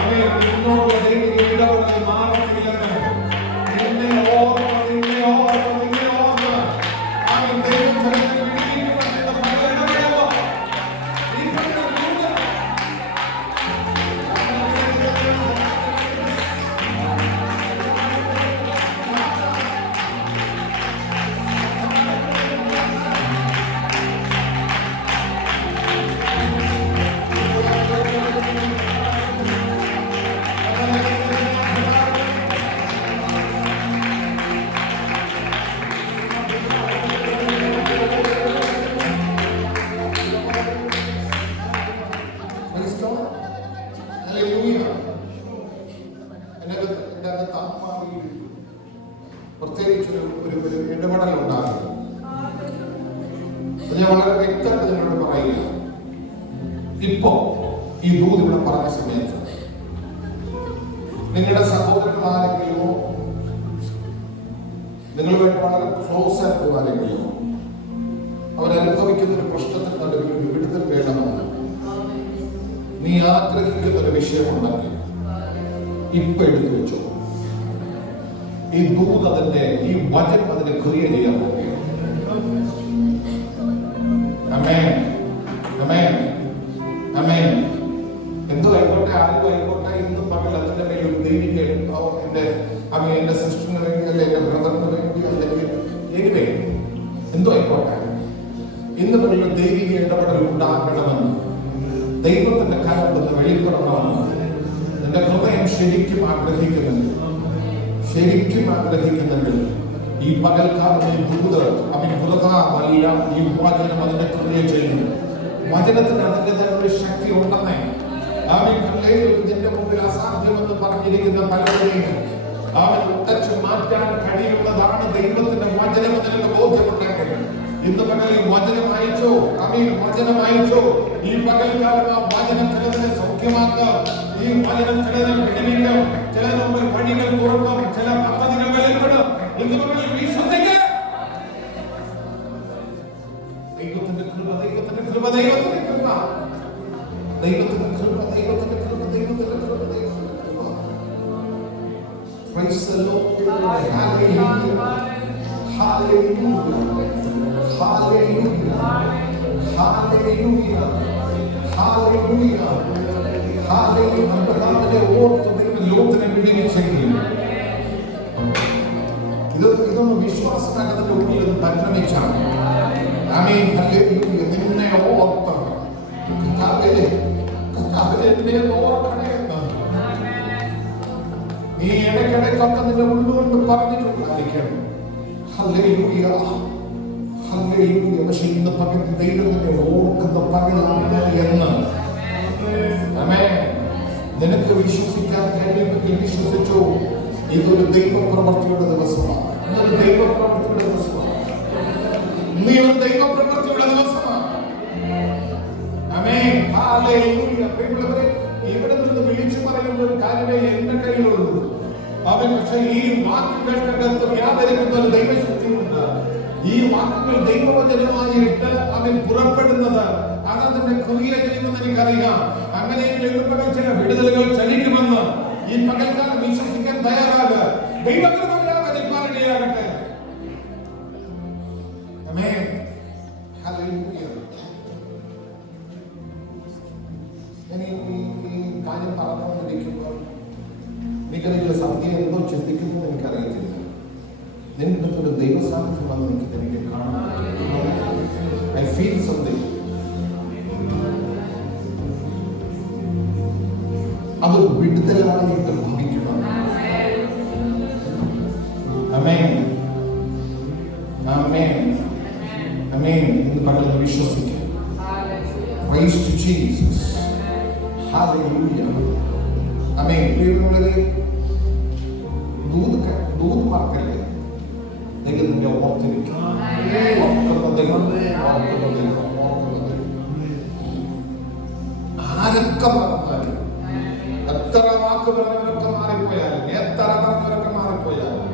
അവൻ നിന്നോട് ദൈവം ഇടപെടൽ മാറത്തില്ലെന്ന് എന്നെ ഓർമ്മ അവൻ ദൈവം പ്രത്യേകിച്ച് ഒരു ഇടപെടൽ ഉണ്ടാകും. ഞാൻ വളരെ വ്യക്തമായിട്ട് നിങ്ങളോട് പറയുക, ഇപ്പോ ഈ ദൂത് ഇവിടെ പറഞ്ഞ സമയത്ത് നിങ്ങളുടെ സഹോദരന്മാരെങ്കിലോ നിങ്ങളുമായിട്ട് വളരെ ക്ലോസ് ആയിട്ടുള്ള ആരെങ്കിലോ അവരനുഭവിക്കുന്ന ഒരു പ്രശ്നത്തിന് നടുവിൽ ഒരു വിടുതൽ വേണമെന്ന് നീ ആഗ്രഹിക്കുന്ന ഒരു വിഷയമുണ്ടെങ്കിൽ ഇപ്പൊ എടുത്തു വെച്ചോ. ഈ ദൂത് അതിന്റെ ഈ വചനം അതിനെ ക്രിയ ചെയ്യാൻ പോകുകയാണ്. ആമേൻ, ആമേൻ, ആമേൻ. എന്തോ ആയിക്കോട്ടെ, ആരും ആയിക്കോട്ടെ, ഇന്നും പകൽ അതിന്റെ മേൽ ഒരു ദൈവിക എന്റെ സിസ്റ്ററിന് വേണ്ടി അല്ലെ എന്റെ ബ്രദറിന് വേണ്ടി അല്ലെങ്കിൽ എനിവേ എന്തോ ആയിക്കോട്ടെ, ഇന്ന് പകൽ ദൈവിക ഇടപെടൽ ഉണ്ടാകണമെന്ന് ദൈവത്തിന്റെ കരത്തിൽ വെളിപ്പെടണമെന്ന് എന്റെ ഹൃദയം ശരിക്കും ആഗ്രഹിക്കുന്നുണ്ട്. ഈ പകൽക്കാലം ദൂത് അവൻ ഹൃദയമല്ല, ഈ വചനം അതിന്റെ ക്രിയ ചെയ്യുന്നു. വചനത്തിന് അതിൻ്റെതായ ശക്തി ഉണ്ടെന്നേ. അവൻ ഇതിന്റെ മുമ്പിൽ അസാധ്യമെന്ന് പറഞ്ഞിരിക്കുന്ന പലരെയും അവൻ ഉടച്ചു മാറ്റാൻ കഴിയുന്നതാണ് ദൈവത്തിന്റെ വചനം എന്നതിന്റെ ബോധ്യമുണ്ടെങ്കിൽ ഇന്ന് പകൽ ഈ വചനം അയച്ചോ. അവൻ വചനം അയച്ചോ. ഈ പകൽക്കാലം ആ വചനം ചിലതിനെ സൗഖ്യമാക്കാം, ഈ വചനം ചിലതിനെ വിടുവിക്കാം, ചില നമ്മൾ വഴികൾ തുറക്കും, ചില പദ്ധതികൾ വെളിപ്പെടും. ഇന്ന് പകൽ വിശ്വസിക്കുക. ദൈവത്തിന്റെ കൃപ, ദൈവത്തിന്റെ കൃപ, ദൈവത്തിന്റെ കൃപ, ദൈവത്തിന്റെ കൃപ, ദൈവത്തിന്റെ കൃപ, ദൈവത്തിന്റെ കൃപ, ദൈവത്തിന്റെ കൃപ. Praise the Lord. Hallelujah. Hallelujah. Hallelujah. Hallelujah. Hallelujah. Hallelujah. അബ്രഹാമിനെ ഓർത്ത് ദൈവം ലോത്തിനെ വിടുവിച്ചെങ്കിൽ ഇതൊന്ന് വിശ്വാസത്തിന്റെ ഉള്ളിൽ നിന്ന് പരിണമിച്ചാണ്. ആമേൻ. ഹല്ലേലൂയ. നിന്നെ ഓർത്ത് എന്നെ ഓർക്കണേ എന്ന് നീ ഇടയ്ക്കിടയ്ക്കൊക്കെ നിന്റെ ഉള്ളുകൊണ്ട് പറഞ്ഞിട്ടുണ്ടായിരിക്കണം. Hallelujah, hallelujah. പക്ഷെ ഇന്ന് പകൽ ദൈവം നിന്നെ ഓർക്കുന്ന പകലാണ് എന്ന് ആമേൻ നിനക്ക് വിശ്വസിക്കാൻ കഴിയുമെങ്കിൽ വിശ്വസിച്ചോ. ഇതൊരു ദൈവപ്രവൃത്തിയുടെ ദിവസമാണ്. ഇതൊരു ദൈവപ്രവൃത്തിയുടെ ദിവസമാണ്. നീ ഒരു ദൈവപ്രവൃത്തിയുടെ ദിവസമാണ്. ആമേൻ. ഹല്ലേലൂയ. പ്രിയമുള്ളവരെ, ഇവിടെ നിന്ന് വിളിച്ചു പറയുന്ന ഒരു കാര്യമേ എന്റെ കയ്യിലുള്ളൂ. അവൻ പക്ഷേ ഈ വാക്കുകൾക്കകത്ത് വ്യാപരിക്കുന്ന ഒരു ദൈവശക്തിയുണ്ട്. ഈ വാക്കുകൾ ദൈവവചനമായിട്ട് അവൻ പുറപ്പെടുന്നത് അതതിന്റെ ക്രിയ ചെയ്യുമെന്ന് എനിക്കറിയാം. അങ്ങനെ ചില വിടുതലുകൾ ചലിക്കുമെന്ന് ഈ പകൽക്കാലം വിശ്വസിക്കാൻ എനിക്കറിയില്ല സത്യം എന്തോ ചിന്തിക്കുന്നത് എനിക്കറിയത്തില്ല. നിന്റെ ഒരു ദൈവസാന്നിധ്യം വന്ന് എനിക്ക് കാണാൻ ഐ ഫീൽ സംതിങ്. അതൊരു വിടുതലായിട്ട് ഭവിക്കണം. ആമേൻ ആമേൻ ആമേൻ എന്ന് പറയുന്നത് വിശ്വസിക്കുക. Praise to Jesus. Hallelujah. ആമേൻ. പ്രിയമുള്ളവരെ, ദൂത് മറക്കല്ലേ. ദൈവം നിന്നെ ഓർത്തിരിക്കും. ഓർക്കുന്ന ദൈവം, ഓർക്കുന്ന ദൈവം, ഓർക്കുന്ന ദൈവം. ആരൊക്കെ മറന്നാലും, എത്ര വാക്ക് പറഞ്ഞവരൊക്കെ മാറിപ്പോയാലും, എത്ര പറഞ്ഞവരൊക്കെ മാറിപ്പോയാലും,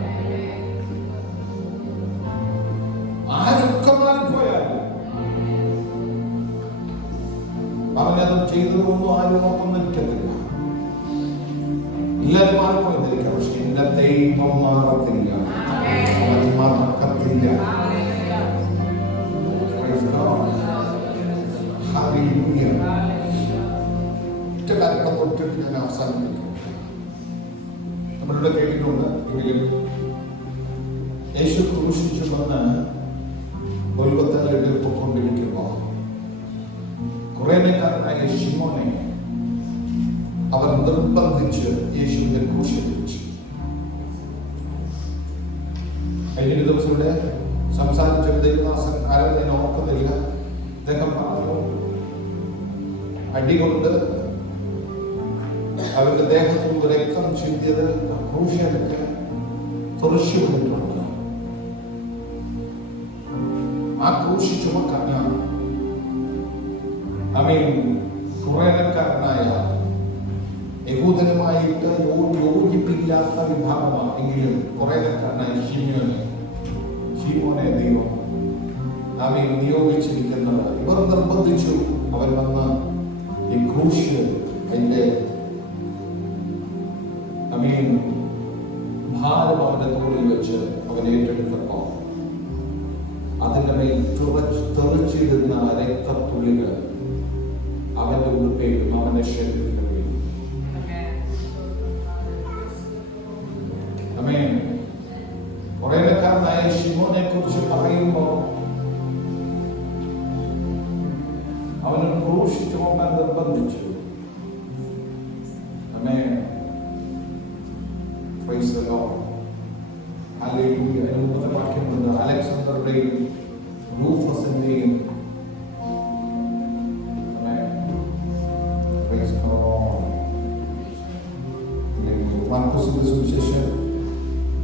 ആരൊക്കെ മാറിപ്പോയാലും, പറഞ്ഞതും ചെയ്തതൊന്നും ആരും ഒപ്പം നിൽക്കത്തില്ല. എല്ലാവരും മാറിപ്പോയിരിക്കാം. പക്ഷെ എന്റെ ദൈവം മാറത്തില്ല, അവൻ മറക്കത്തില്ല. തൊട്ടിട്ട് ഞാൻ അവസാനിപ്പിക്കും. നമ്മളിവിടെ കേട്ടിട്ടുണ്ട് എങ്കിലും യേശു ക്രൂശിച്ചു വന്ന് ഗൊൽഗോഥയിൽ പൊക്കൊണ്ടിരിക്കുമ്പോൾ കുറേനേക്കാരനായ ശിമോനെ അവർ നിർബന്ധിച്ച് യേശുവിനെ ക്രൂശിച്ചു. കഴിഞ്ഞ ദിവസം ഇവിടെ സംസാരിച്ച ദൈവദാസൻ ആരും ഞാൻ ഓർക്കുന്നില്ല. അദ്ദേഹം പറഞ്ഞു, അടികൊണ്ട് അവരുടെ ദേഹത്തിൽ രക്തം ചിന്തിയത് ക്രൂശിലൊക്കെ തുറച്ചു കൊണ്ടിട്ടുണ്ട്. ആ ക്രൂശി ചുമക്കാണ് കുറേനക്കാരനായ യഹൂദനുമായിട്ട് യോജിപ്പില്ലാത്ത വിഭാഗമാണ്. എങ്കിലും കുറേനക്കാരനായ ശിമോനെ ദൈവം നിയോഗിച്ചിരിക്കുന്നത്. ഇവർ നിർബന്ധിച്ചു. അവർ വന്ന് ഈ ക്രൂശ് അതിന്റെ ഭാരം അവന്റെ തോളിൽ വെച്ച് അവൻ ഏറ്റെടുത്തപ്പോ അതിന്റെ മേൽ തെറിച്ചിരുന്ന രക്തത്തുള്ളികൾ അവന്റെ ഉടുപ്പയിലും അവന്റെ ശരീരത്തിലും വീണു. ആമേൻ. കുറേനക്കാരനായ ശിമോനെ കുറിച്ച് പറയുമ്പോൾ അവനെ ക്രൂശിച്ചു കൊണ്ടാൻ നിർബന്ധിച്ചു. ആമേൻ. Praise the Lord. Hallelujah. അതിന് വാക്യമുണ്ട്. അലക്സാണ്ടറുടെയും റൂഫസിന്റെയും മാർക്കോസിന്റെ സുവിശേഷം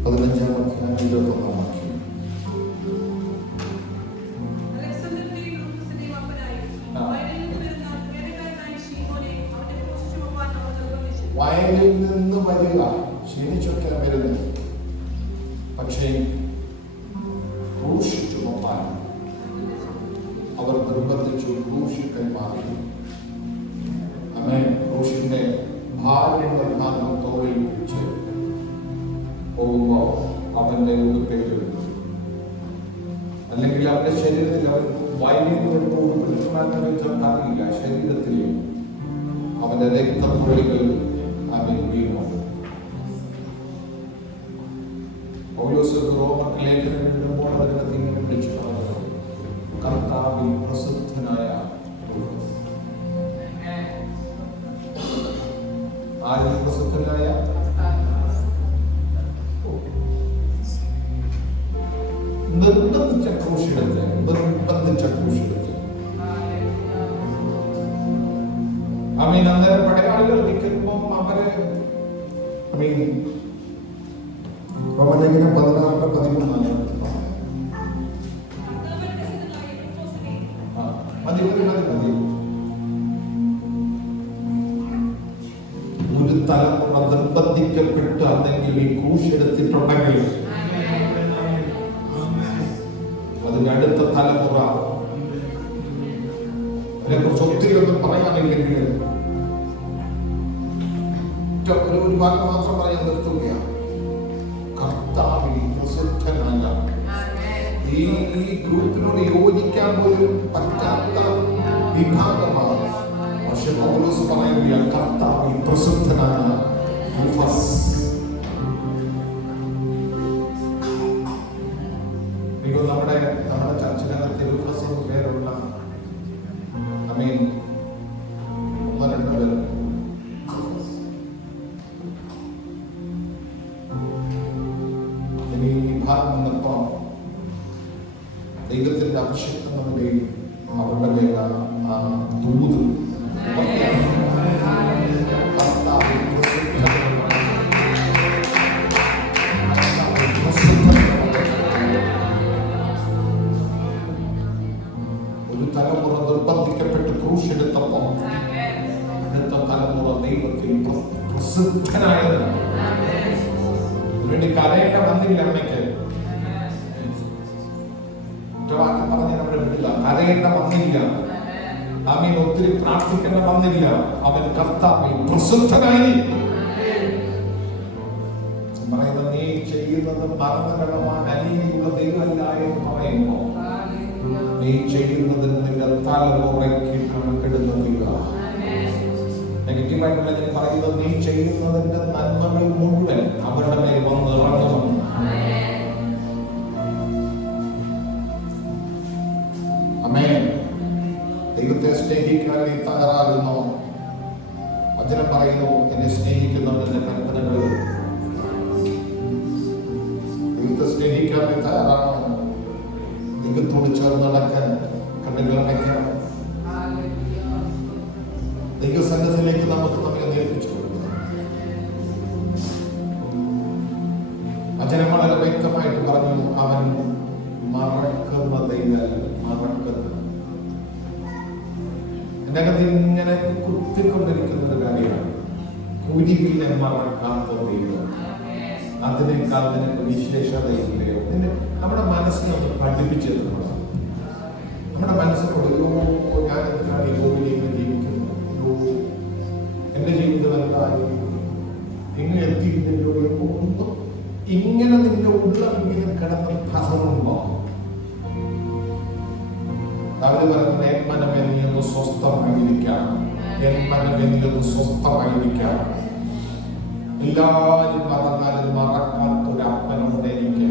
15-ാം അധ്യായം 21-ാം വാക്യം. വയലിൽ നിന്ന് വരിക, ക്ഷീണിച്ചൊക്കെ വരുന്നത്, പക്ഷേ ക്രൂശ് ചുമപ്പാൻ അവർ നിർബന്ധിച്ചു. ക്രൂശ് കൈമാറി. അങ്ങനെ ക്രൂശിന്റെ ഭാരമുള്ള ഭാഗം തോളിൽ പിടിച്ച് പോകുമ്പോൾ അവന്റെ ഉടുപ്പേര് വരുന്നു. അല്ലെങ്കിൽ അവന്റെ ശരീരത്തിൽ അവൻ വയലിൽ നിന്ന് ഉടുപ്പിടില്ല, ശരീരത്തിൽ അവന്റെ രക്തത്തുള്ളികൾ അവൻ വീണു. പൗലോസ് റോമർക്ക് ലേഖനം എഴുതുമ്പോൾ അതിനകത്ത് ഇങ്ങനെ വിളിച്ചു പറഞ്ഞത്, കർത്താവിൽ പ്രസിദ്ധനായ ആരും പ്രസിദ്ധനായ നിർബന്ധിച്ച ക്രൂശെടുത്ത് അന്നേരം പടയാളികൾ നിൽക്കുമ്പോൾ അവര് റോമലേഖനം 16:13 ഒരു തലമുറ നിർബന്ധിക്കപ്പെട്ട് അല്ലെങ്കിൽ ഈ ക്രൂശെടുത്തിട്ടുണ്ടെങ്കിൽ അതിന്റെ അടുത്ത തലമുറ അതിനെക്കുറിച്ച് ഒത്തിരി ഒന്നും പറയാനില്ലെങ്കിൽ ഒരു വാക്ക് മാത്രം പറയാൻ നിർത്തുകയാണ്. കർത്താവിൽ പ്രസിദ്ധനായ ഈ ഗ്രൂപ്പിനോട് യോജിക്കാൻ പോലും പറ്റാത്ത വിഭാഗമാണ്. പക്ഷെ പൗലോസ് പറയുകയാണ്, കർത്താവിൽ പ്രസിദ്ധനായ ഭാഗം വന്നപ്പോൾ ദൈവത്തിന്റെ അഭിഷേകം നമ്മുടെ അവരുടെ മേൽ ആ ദൂത് ഒരു തലമുറ നിർബന്ധിക്കപ്പെട്ട് ക്രൂശെടുത്തപ്പോൾ അടുത്ത തലമുറ ദൈവത്തിൽ പ്രസിദ്ധനായത് വേണ്ടി കരയേണ്ട വന്നില്ല. അമ്മയ്ക്ക് വാക്ക് പറഞ്ഞ് നമ്മുടെ വിടില്ല. കരയേണ്ട വന്നില്ല. ആമേൻ. ഒത്തിരി പ്രാർത്ഥിക്കേണ്ട വന്നില്ല. അവൻ കർത്താവിൽ പ്രസിദ്ധനായി. പറയുന്നത് നീ ചെയ്യുന്നത് മരണകരമായ അനീതിയുള്ള ദൈവമല്ല എന്ന് പറയുമ്പോൾ നീ ചെയ്യുന്നതിന് നിന്റെ തലമുറയ്ക്ക് കണക്കെടുക്കുന്നില്ല. നെഗറ്റീവായിട്ടുള്ള ഞാൻ പറയുന്നത് നീ ചെയ്യുന്നതിന്റെ നന്മകൾ മുഴുവൻ അവരുടെ മേൽ വന്ന് ഇറങ്ങണം. ആമേൻ. ദൈവത്തെ സ്നേഹിക്കാൻ നീ തയ്യാറാകുന്നു. വചനം പറയുന്നു, എന്നെ സ്നേഹിക്കുന്നവരുടെ കൽപ്പനകൾ. ദൈവത്തെ സ്നേഹിക്കാൻ നീ തയ്യാറാണോ? ദൈവത്തോട് ചേർന്ന് നടക്കാൻ കണ്ണുകൾ അടയ്ക്കണം. ദൈവസന്നിധിയിലേക്ക് നമുക്ക് നമ്മെ നേർപ്പിച്ചു കൊടുക്കാം. വചനം വളരെ വ്യക്തമായിട്ട് പറഞ്ഞു, അവൻ മറക്കുന്നതല്ല, മറക്കുന്ന. എന്റെ അകത്ത് ഇങ്ങനെ കുത്തിക്കൊണ്ടിരിക്കുന്ന ഒരു കാര്യമാണ്, കുരികിലെ മറക്കാത്ത ദൈവം. അതിനേക്കാൾ നിനക്ക് വിശേഷതയില്ലയോ? നമ്മുടെ മനസ്സിനെ ഒന്ന് പഠിപ്പിച്ചെടുക്കണം. നമ്മുടെ മനസ്സിനോട് ഞാൻ എന്തിനാണ് ഈ ഭൂമിയിലേക്ക് ജീവിക്കുന്നത്, എന്റെ ജീവിതം എന്തായി, ഇങ്ങനെ എത്തിയില്ലല്ലോ എന്ന് ഇങ്ങനെ നിന്റെ ഉള്ളം ഇങ്ങനെ കിടന്ന് പ്രസവമുണ്ടോ? അവര് പറയുന്നത് എൻ മനമേ നീ ഒന്ന് സ്വസ്ഥമായിരിക്കാം, എൻ മനമേ നീ ഒന്ന് സ്വസ്ഥമായിരിക്കാം. എല്ലാവരും മറന്നാലും മറക്കാത്തൊരപ്പനുണ്ട് എനിക്ക്.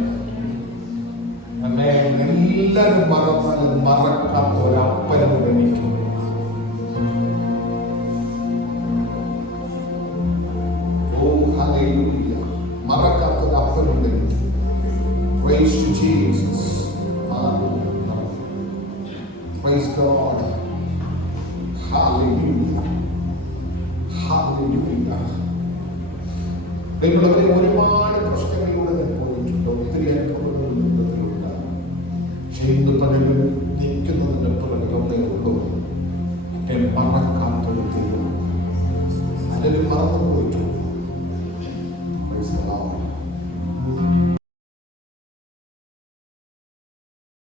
എല്ലാവരും മറന്നാലും മറക്കാത്തൊരപ്പനുണ്ട് എനിക്ക്. മറക്കാത്തൊരപ്പനുണ്ട് എനിക്ക്. Praise to Jesus. Praise God. Hallelujah. Hallelujah. നിങ്ങളവരെ ഒരുപാട് പ്രശ്നങ്ങളിലൂടെ ഞാൻ പോയിട്ടുണ്ട്. ഒത്തിരി അനുഭവങ്ങൾ ജീവിതത്തിലുണ്ട്. പക്ഷേ ഇന്ന് പലരും